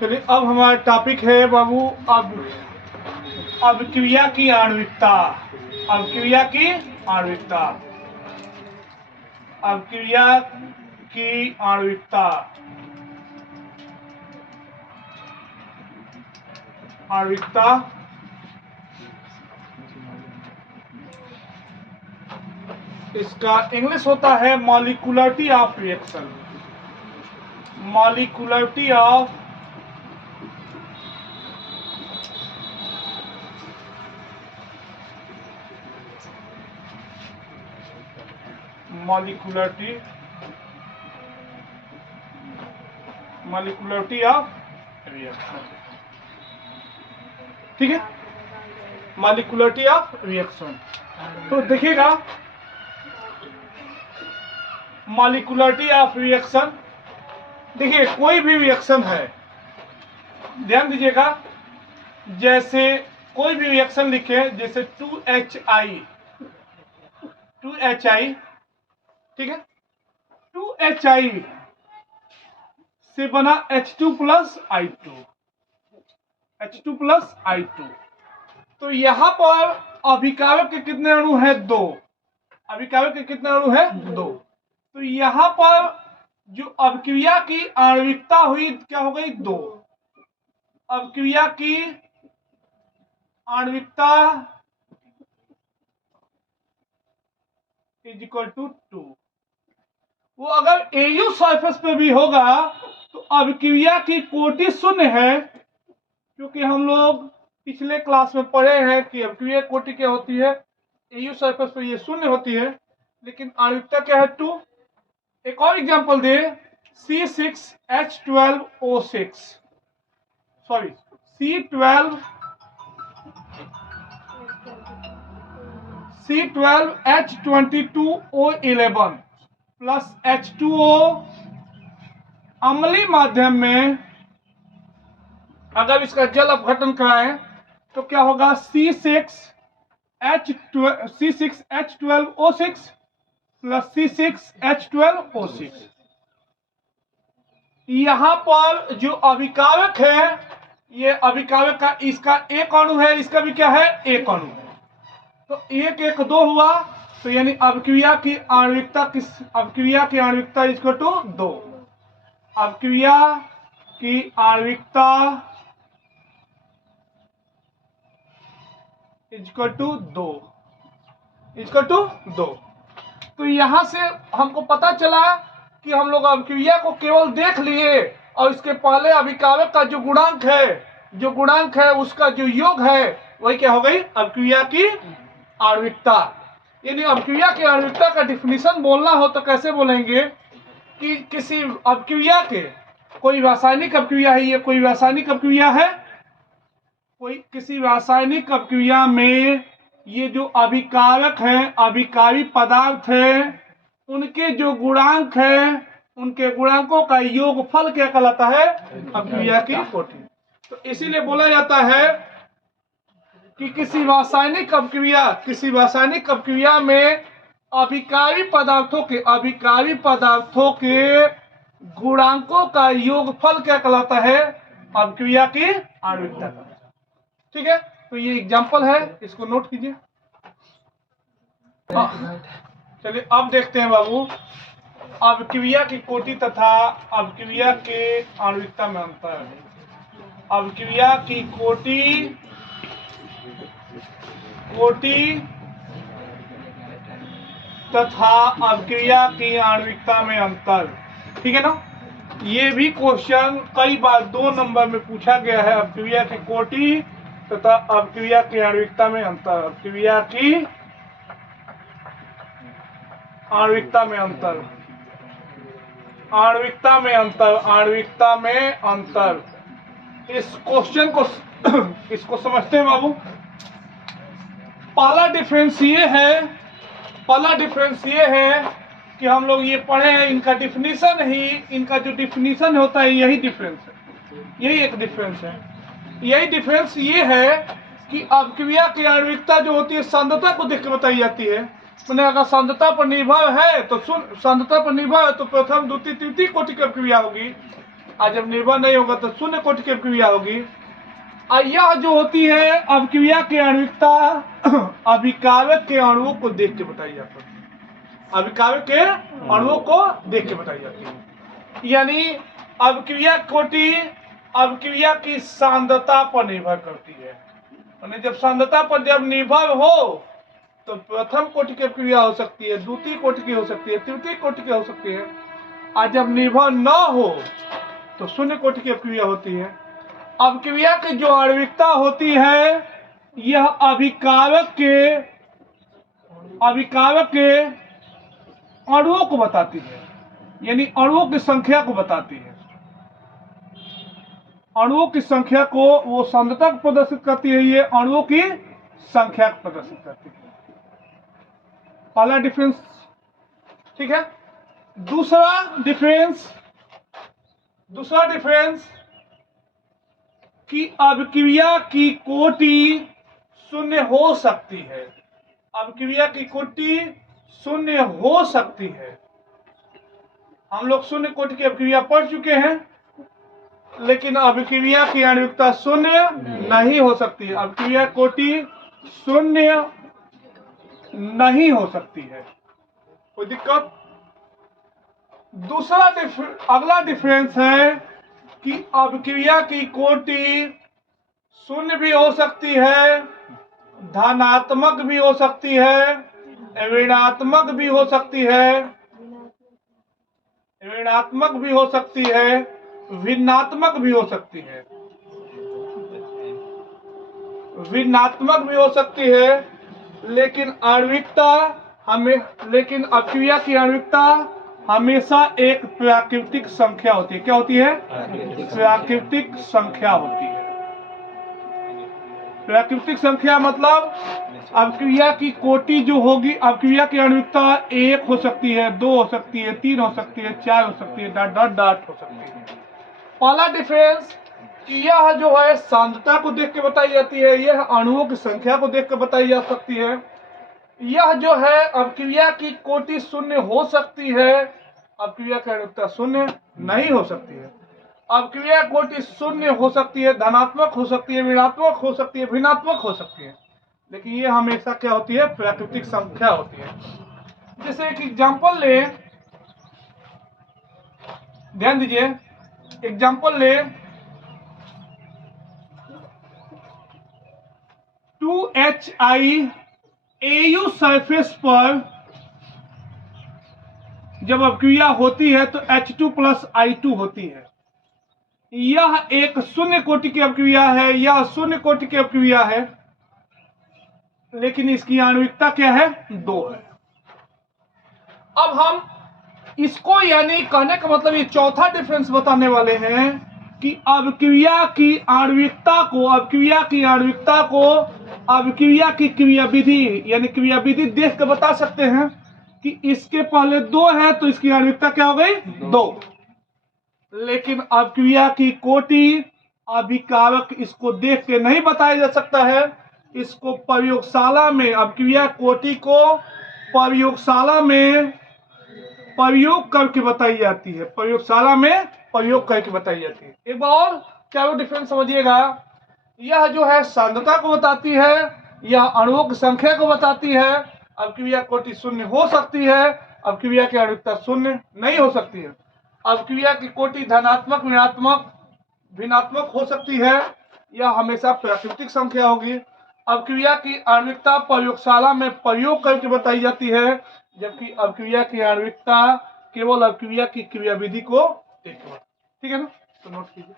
चलिए अब हमारा टॉपिक है बाबू अवक्रिया की आणविकता। अवक्रिया की आणविकता। अवक्रिया की आणविकता। आणविकता इसका इंग्लिश होता है molecularity of reaction. Molecularity of molecularity of reaction. ठीक है, मॉलिक्यूलरिटी ऑफ रिएक्शन। तो देखिएगा मॉलिक्यूलरिटी ऑफ रिएक्शन, देखिए कोई भी रिएक्शन है, ध्यान दीजिएगा, जैसे कोई भी रिएक्शन लिखे, जैसे 2HI, ठीक है, 2HI से बना H2 plus I2, H2 plus I2। तो यहां पर अभिकारक के कितने अणु हैं? 2। अभिकारक के कितने अणु हैं? 2। तो यहां पर जो अवक्रिया की आणविकता हुई क्या हो गई? 2। अवक्रिया की आणविकता इज इक्वल टू 2। वो अगर AU सरफेस पे भी होगा तो अवक्रिया की कोटि शून्य है, क्योंकि हम लोग पिछले क्लास में पढ़े हैं कि अवक्रिया कोटि क्या होती है। AU सरफेस पे ये शून्य होती है, लेकिन आणविकता क्या है? 2। एक और एग्जांपल दे, C6H12O6, sorry C12H22O11 plus H2O अम्लीय माध्यम में अगर इसका जल अपघटन कराएं तो क्या होगा? C6H12O6 plus C6H12O6। यहां पर जो अभिकारक है, ये अभिकारक का इसका एक अणु है, इसका भी क्या है? एक अणु। तो 1 1 2 हुआ, तो यानी अवक्रिया की आणविकता अवक्रिया की आणविकता इसको टू 2। अवक्रिया की आणविकता इक्वल टू 2। तो यहां से हमको पता चला कि हम लोग अवक्रिया को केवल देख लिए और इसके पहले अभिकारक का जो गुणांक है उसका जो योग है वही क्या हो गई? अवक्रिया की आणविकता। यानी अवक्रिया की आणविकता का डिफिनीशन बोलना हो तो कैसे बोलेंगे कि किसी अवक्रिया के, कोई रासायनिक अवक्रिया है, ये कोई रासायनिक अवक्रिया है, कोई किसी रासायनिक अवक्रिया में ये जो अभिकारक हैं, अभिकारी पदार्थ है, उनके जो गुणांक है, उनके गुणांकों का योगफल क्या कहलाता है? अवक्रिया की कोटि। तो इसीलिए बोला जाता है कि किसी रासायनिक अवक्रिया में अभिकारी पदार्थों के गुणांकों का योगफल क्या कहलाता है? अवक्रिया की आणविकता। ठीक है, तो ये एग्जांपल है, इसको नोट कीजिए। चलिए अब देखते हैं बाबू अवक्रिया की कोटि तथा अवक्रिया के आणविकता में अंतर। अवक्रिया की कोटि तथा अवक्रिया की आणविकता में अंतर। ठीक है ना, ये भी क्वेश्चन कई बार 2 नंबर में पूछा गया है। अवक्रिया की कोटि तथा अवक्रिया की आणविकता में अंतर। अवक्रिया की आणविकता में अंतर। आणविकता में अंतर। इस क्वेश्चन को इसको समझते हैं बाबू। पहला डिफरेंस ये है कि हम लोग ये पढ़े हैं, इनका जो डिफिनीशन होता है यही डिफरेंस है, यही एक डिफरेंस है। यही डिफरेंस ये है कि अवक्रिया की आणविकता जो होती है सांद्रता को देख के बताई जाती है। मैंने अगर सांद्रता पर निर्भर है तो प्रथम द्वितीय तृतीय कोटि की अवक्रिया होगी। और जब निर्भर नहीं होगा तो शून्य कोटि की अभिक्रिया होगी। और यह जो होती है अभिक्रिया की आणविकता अभिकारक के अणुओं को देख के बताई जाती है। अभिकारक के अणुओं को देख के बताई जाती है। यानी अभिक्रिया कोटि अभिक्रिया की सांद्रता पर निर्भर करती है। यानी जब सांद्रता पर जब निर्भर हो तो प्रथम कोटि की अभिक्रिया हो सकती है, द्वितीय कोटि की हो सकती है, तृतीय कोटि की हो सकती है। और जब निर्भर न हो तो शून्य कोटि की अभिक्रिया होती है। अभिक्रिया की जो आणविकता होती है यह अभिकारक के अणुओं को बताती है, यानी अणुओं की संख्या को बताती है। अणुओं की संख्या को वो सांद्रता को प्रदर्शित करती है, ये अणुओं की संख्या को प्रदर्शित करती है। पहला डिफरेंस ठीक है। दूसरा डिफरेंस कि अभिक्रिया की कोटि शून्य हो सकती है। अभिक्रिया की कोटि शून्य हो सकती है। हम लोग शून्य कोटि की अभिक्रिया पढ़ चुके हैं, लेकिन अभिक्रिया की आणविकता शून्य नहीं हो सकती है। अभिक्रिया कोटि शून्य नहीं हो सकती है। कोई दिक्कत? अगला डिफरेंस है कि अभिक्रिया की कोटि शून्य भी हो सकती है, धनात्मक भी हो सकती है, ऋणात्मक भी हो सकती है, ऋणात्मक भी हो सकती है, भिन्नात्मक भी हो सकती है, भिन्नात्मक भी हो सकती है। लेकिन अभिक्रिया की आणविकता हमेशा एक प्राकृतिक संख्या होती है। क्या होती है? प्राकृतिक संख्या होती है। प्राकृतिक संख्या मतलब अभिक्रिया की कोटि जो होगी, अभिक्रिया की आणविकता 1 हो सकती है, 2 हो सकती है, 3 हो सकती है, 4 हो सकती है, डॉट डॉट डॉट हो सकती है। पहला डिफरेंस कि यह जो है सांद्रता को देख के बताई जाती है, यह अणुओं की संख्या को देख के बताई जा सकती है। यह जो है अभिक्रिया की कोटि शून्य हो सकती है, अभिक्रिया की आणविकता शून्य नहीं हो सकती है। अभिक्रिया कोटि शून्य हो सकती है, धनात्मक हो सकती है, ऋणात्मक हो सकती है, भिन्नात्मक हो सकती है, लेकिन ये हमेशा क्या होती है? प्राकृतिक संख्या होती है। जैसे एक एग्जाम्पल ले, ध्यान दीजिए, एग्जाम्पल ले 2HiAu सरफेस पर जब अभिक्रिया होती है तो H2 + I2 होती है। यह एक शून्य कोटि की अभिक्रिया है, यह शून्य कोटि की अभिक्रिया है, लेकिन इसकी आणविकता क्या है? 2 है। अब हम इसको यानी कहने का मतलब ये चौथा डिफरेंस बताने वाले हैं कि अभिक्रिया की आणविकता को अभिक्रिया की क्रियाविधि यानी क्रियाविधि देख कर बता सकते हैं कि इसके पहले 2 है तो इसकी आणविकता क्या हो गई? 2। लेकिन अभिक्रिया की कोटि अभिकारक इसको देख के नहीं बताया जा सकता है। इसको प्रयोगशाला में अभिक्रिया कोटि को प्रयोगशाला में प्रयोग करके बताई जाती है। प्रयोगशाला में प्रयोग करके बताई जाती है। एक बार और क्या वो डिफरेंस समझिएगा। यह जो है सांद्रता को बताती है, यह अणुओं की संख्या को बताती है। अभिक्रिया कोटि शून्य हो सकती है, अभिक्रिया की आणविकता शून्य नहीं हो सकती है। अभिक्रिया की कोटि धनात्मक, ऋणात्मक, भिन्नात्मक हो सकती है, यह हमेशा प्राकृतिक संख्या होगी। अभिक्रिया की आणविकता प्रयोगशाला में प्रयोग करके बताई जाती है, जबकि अभिक्रिया की आणविकता केवल अभिक्रिया की क्रियाविधि को देखकर। ठीक है ना? तो नोट कीजिए।